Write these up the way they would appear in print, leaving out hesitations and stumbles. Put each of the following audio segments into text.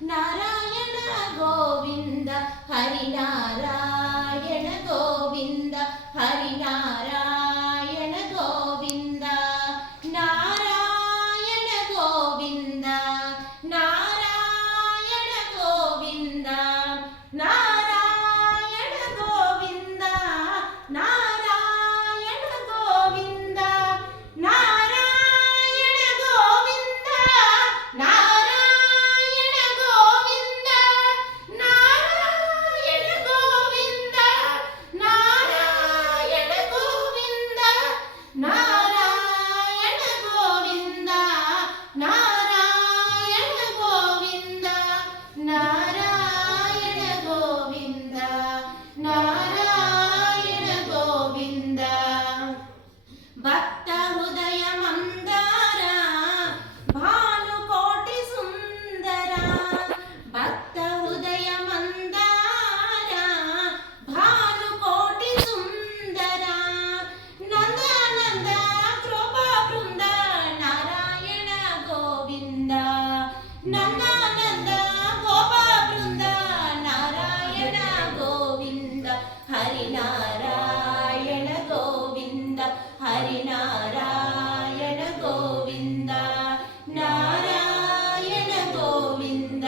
నారాయణ గోవింద హరి నారాయణ గోవింద హరి నారాయణ గోవింద నారాయణ గోవింద నారాయణ గోవింద నారాయణ గోవింద నారాయణ గోవింద నారాయణ గోవింద నారాయణ గోవింద నారాయణ గోవింద నారాయణ గోవింద నారాయణ గోవింద నారాయణ గోవింద నారాయణ గోవింద నారాయణ గోవింద భక్త హృదయ మందార భానుకోటి సుందర భక్త హృదయ మందార భానుకోటి సుందర నందానంద కృపా బృంద నారాయణ గోవింద నందానంద గోపా బృంద నారాయణ గోవింద హరి నారాయణ గోవింద హరి నారాయణ గోవింద నారాయణ గోవింద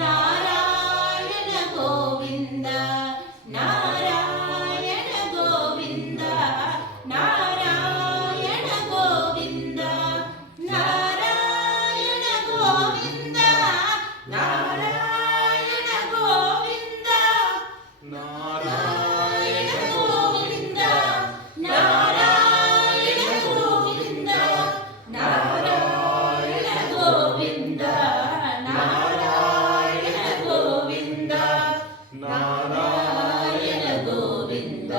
నారాయణ గోవింద నారాయణ గోవింద నారాయణ గోవింద నారాయణ గోవింద నారాయణ గోవింద నారాయణ గోవింద నారాయణ గోవింద నారాయణ గోవింద నారాయణ గోవింద నారాయణ గోవింద